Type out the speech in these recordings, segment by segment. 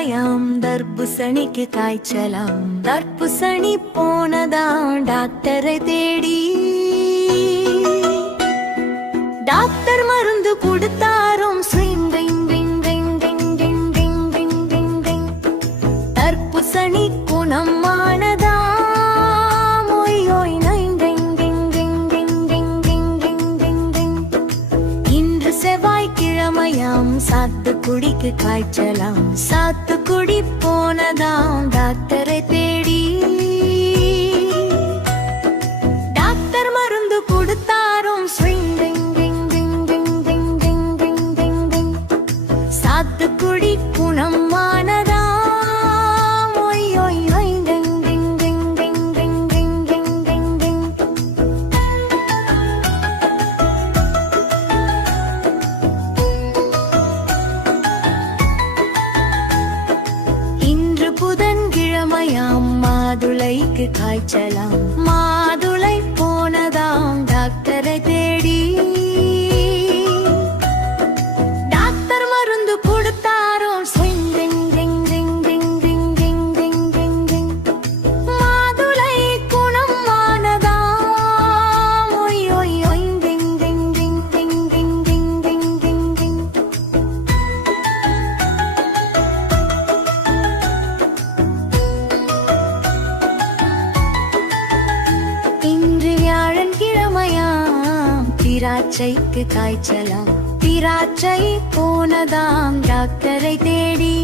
கிழமையாம் தர்பூசணிக்கு காய்ச்சலாம். தர்பூசணி போனதாம் டாக்டரை தேடி. டாக்டர் மருந்து கொடுத்தாரும். தர்பூசணி குணமானதாம். இன்று செவ்வாய்க்கிழமையாம் சாத்துக்குடிக்கு காய்ச்சலாம். சாத்துக்குடி போனதாம் டாக்டரை தேடி. டாக்டர் மருந்து கொடுத்தாரும். சாத்துக்குடி குணமானதாம். மாதுளைக்கு காய்ச்சலாம். மாதுளை போனதாம் டாக்டரை தேடி. டாக்டர் மருந்து கொடுத்தாரும். மாதுளை குணமானதாம். திராட்சைக்கு காய்ச்சலாம். திராட்சை போனதாம் டாக்டரை தேடி.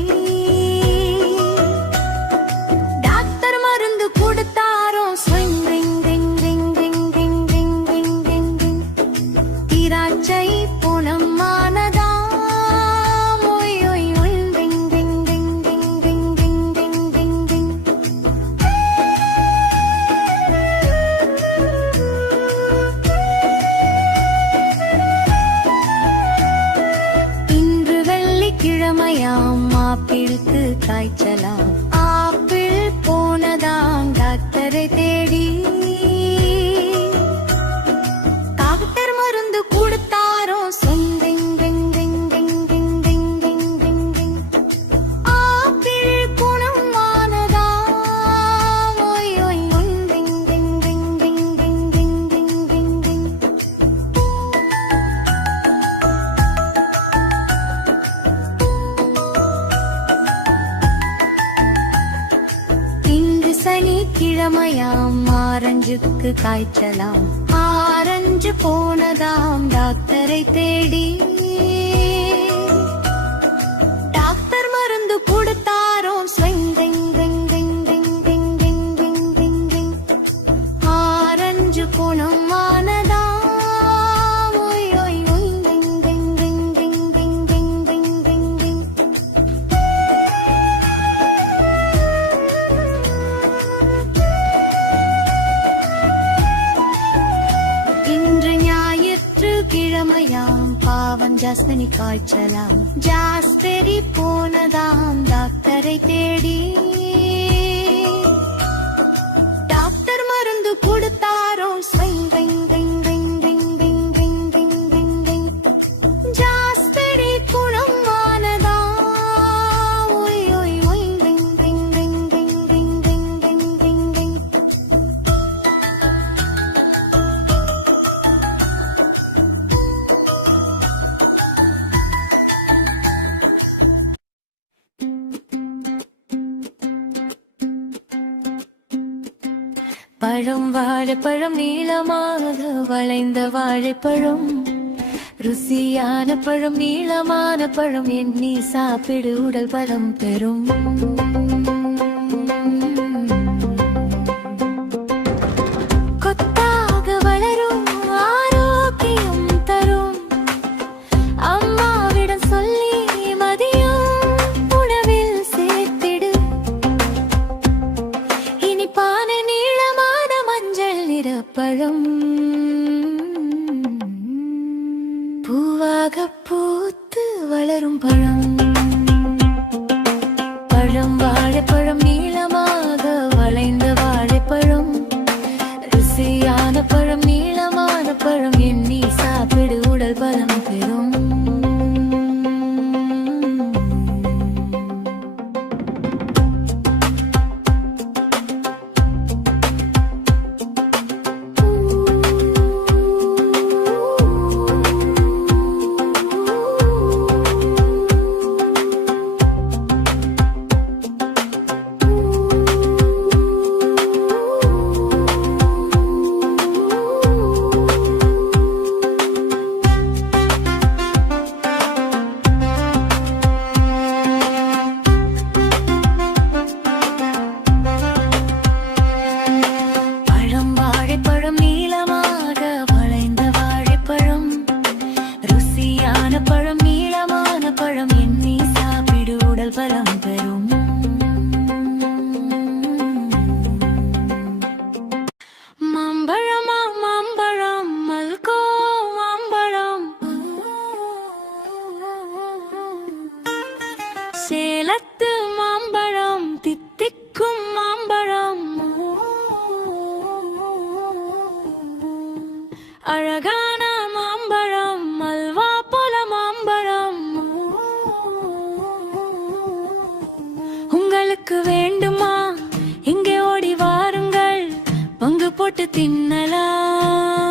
டாக்டர் மருந்து கொடுத்தாரும். திராட்சை குணமானதாம். கிழமையாம் ஆப்பிளுக்கு காய்ச்சலாம். ஆப்பிள் போனதாம் டாக்டரை தேடி. டாக்டர் மருந்து கொடுத்தாரோ. ஆப்பிள் குணமானதாம். சனிக்கிழமையாம் ஆரஞ்சுக்கு காய்ச்சலாம். ஆரஞ்சு போனதாம் டாக்டரை தேடி. டாக்டர் மருந்து கொடுத்தாரோ. ஆரஞ்சு குணமானதாம். கிழமையாம் பாவம் ஜாஸ்மினி காய்ச்சலாம். ஜாஸ்பெரி போனதாம் டாக்டரை தேடி. டாக்டர் மருந்து கொடுத்தாரோ. ஜாஸ்பெரி குணமானதாம். பழம் வாழைப்பழம் நீளமாக வளைந்த வாழைப்பழம். ருசியான பழம் நீளமான பழம். எண்ணி சாப்பிடு உடல் பலம் பெறும். கொத்தாக வளரும் ஆரோக்கியம் தரும். அம்மாவிடம் சொல்லி மதியம் உணவில் சேர்த்திடு. இனிப்பான பழம் பூவாக பூத்து வளரும் பழம். பழம் வாழைப்பழம் நீளமாக வளைந்த வாழைப்பழம். ருசியான பழம் நீளமான பழம். எண்ணி சாப்பிடு உடல் பலம் பெறும். அழகான மாம்பழம் அல்வா போல மாம்பழம் உங்களுக்கு வேண்டுமா இங்கே ஓடி வாருங்கள் பங்கு போட்டு தின்னலாம்